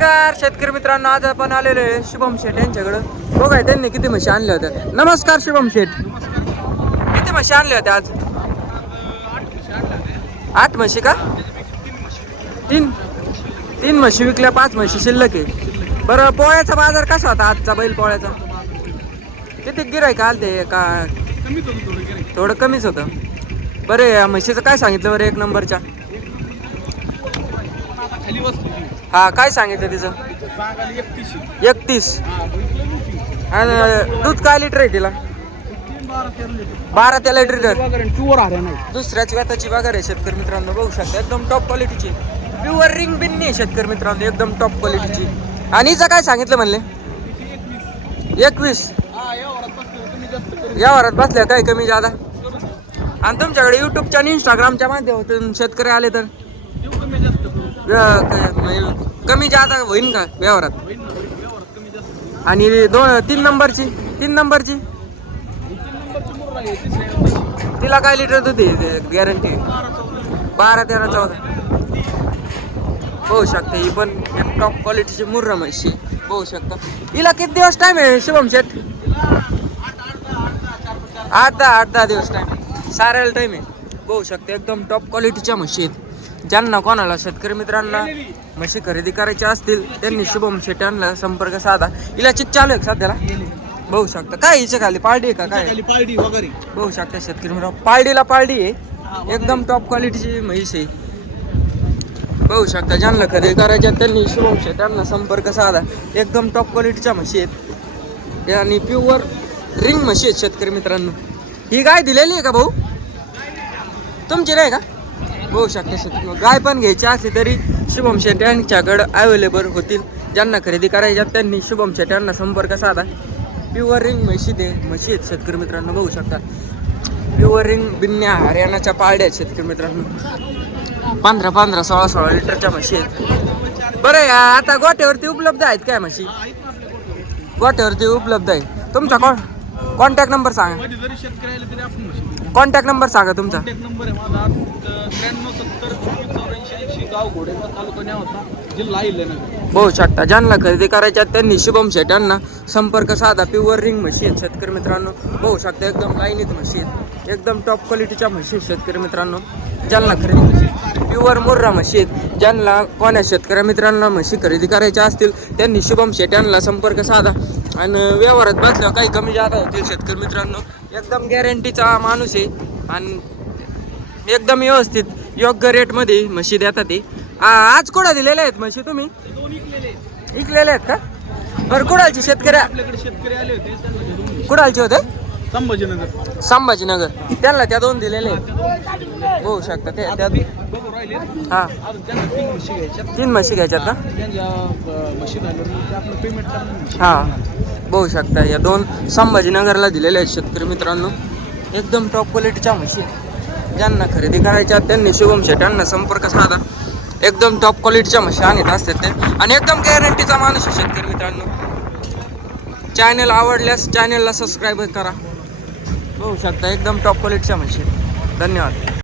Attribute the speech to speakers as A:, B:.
A: नमस्कार शेतकरी मित्रांनो आज आपण आलेलो आहे शुभम शेठ यांच्याकडं. बघाय त्यांनी किती म्हशी आणल्या होत्या. नमस्कार शुभम शेठ. किती म्हशी आणल्या होत्या आज? आठ म्हशी का? तीन. तीन म्हशी विकल्या पाच म्हशी शिल्लक आहे. बरं पोळ्याचा बाजार कसा होता आजचा बैल पोळ्याचा? किती गिराय का? आलते का
B: थोडं
A: कमीच होतं. बरं या म्हशीचं काय सांगितलं बरं एक नंबरच्या?
B: खाली बसलो.
A: हा काय सांगितलं तिचं
B: सांगायला.
A: एकतीस
B: हा.
A: आणि दूध काय लिटर आहे तिला
B: बारा तेरा लिटर. प्युअर हरियाणा आहे.
A: दुसऱ्याच व्यताची आहे शेतकरी मित्रांनो बघू शकता एकदम टॉप क्वालिटीची प्युअर रिंग बिन्नी आहे शेतकरी मित्रांनो एकदम टॉप क्वालिटीची आणि हिचं काय सांगितलं म्हणले
B: एकवीस. हा, या वरात बसलो. तुम्ही जास्त करून
A: या वरात बसल्या काय कमी जादा. आणि तुमच्याकडे युट्यूबच्या आणि इंस्टाग्रामच्या माध्यमातून शेतकरी आले तर
B: देऊ कमी जास्त करू.
A: अं, क- म्हणजे कमी जास्त होईन का व्यवहारात? आणि दोन तीन नंबरची तीन नंबरची? तिला काय लिटर दूध आहे? गॅरंटी
B: बारा
A: तेरा चौदा. होऊ शकते ही पण एक टॉप क्वालिटीची मुर्रा म्हशी होऊ शकतं. हिला किती दिवस टाइम आहे शुभम शेठ? आठ दहा आठ दहा दिवस टाइम साऱ्याला टाइम आहे. होऊ शकते एकदम टॉप क्वालिटीच्या म्हशी आहेत. ज्यांना कोणाला शेतकरी मित्रांना म्हशी खरेदी करायच्या असतील त्यांनी शुभम शेठ यांना संपर्क साधा. हिला चिक चालू आहे का सध्याला? बघू शकता. काय हिच्या खाली पार्टी आहे का? काय?
B: पारडी वगैरे.
A: बघू शकता शेतकरी मित्र पारडीला पारडी आहे. एकदम टॉप क्वालिटीची म्हैस आहे. बघू शकता ज्यांना खरेदी करायच्या त्यांनी शुभम त्यांना संपर्क साधा. एकदम टॉप क्वालिटीच्या म्हशी आहेत. आणि प्युअर रिंग म्हशी आहेत शेतकरी मित्रांनो. ही गाय दिलेली आहे का भाऊ? तुमची नाही का? बघू शकते शेतकरी गाय पण घ्यायची असली तरी शुभम शेट यांच्याकडं अवेलेबल होतील. ज्यांना खरेदी करायच्या त्यांनी शुभम शेट यांना संपर्क साधा. प्युअर रिंग म्हशी दे. म्हशी आहेत शेतकरी मित्रांनो बघू शकता. प्युअर रिंग बिन्या हरियाणाच्या पाळड्या आहेत शेतकरी मित्रांनो. पंधरा पंधरा सोळा सोळा लिटरच्या म्हशी आहेत. बरं या आता गोट्यावरती उपलब्ध आहेत काय म्हशी? गोट्यावरती उपलब्ध आहे तुमचा कॉन कॉन्टॅक्ट नंबर सांगा. कॉन्टॅक्ट नंबर सांगा तुमचा.
B: कॉन्टॅक्ट नंबर आहे माझा. त्र्याण्णव सत्तर चोवीस चौऱ्याऐंशी तालुका जिल्हा
A: शकता ज्यांना खरेदी करायच्या त्यांनी शुभम शेट यांना संपर्क साधा. प्युअर रिंग म्हशी आहेत शेतकरी मित्रांनो. भाऊ शकता एकदम लाईनीत म्हशी आहेत एकदम टॉप क्वालिटीच्या म्हशी आहेत शेतकरी मित्रांनो. ज्यांना खरेदी प्युअर मुर्रा म्हशी आहेत ज्यांना कोण्या शेतकऱ्या मित्रांना म्हशी खरेदी करायच्या असतील त्यांनी शुभम शेट यांना संपर्क साधा. आणि व्यवहारात बसल्यावर काही कमी जादा होतील शेतकरी मित्रांनो. एकदम गॅरंटीचा माणूस आहे. आणि एकदम व्यवस्थित योग्य रेटमध्ये म्हशी देतात ते. आज कुठं दिलेल्या आहेत म्हशी तुम्ही?
B: विकलेल्या आहेत.
A: का? बरं कुडालचे शेतकरी
B: शेतकरी आले होते?
A: कुडालचे होते
B: संभाजीनगर.
A: संभाजीनगर त्यांना त्या दोन दिलेले आहेत. होऊ शकता ते त्या हा.
B: तीन म्हशी घ्यायच्या
A: म्हशी घ्यायच्यात ना हा. बघू शकता या दोन संभाजीनगरला दिलेले आहेत शेतकरी मित्रांनो. एकदम टॉप क्वालिटीच्या म्हशी ज्यांना खरेदी करायच्या त्यांनी शुभम शेट्यांना संपर्क साधा. एकदम टॉप क्वालिटीच्या म्हशी आणत असतात ते. आणि एकदम गॅरंटीचा माणूस आहे शेतकरी मित्रांनो. चॅनल आवडल्यास चॅनलला सबस्क्राईब करा. बघू शकता एकदम टॉप क्वालिटीच्या म्हशी धन्यवाद.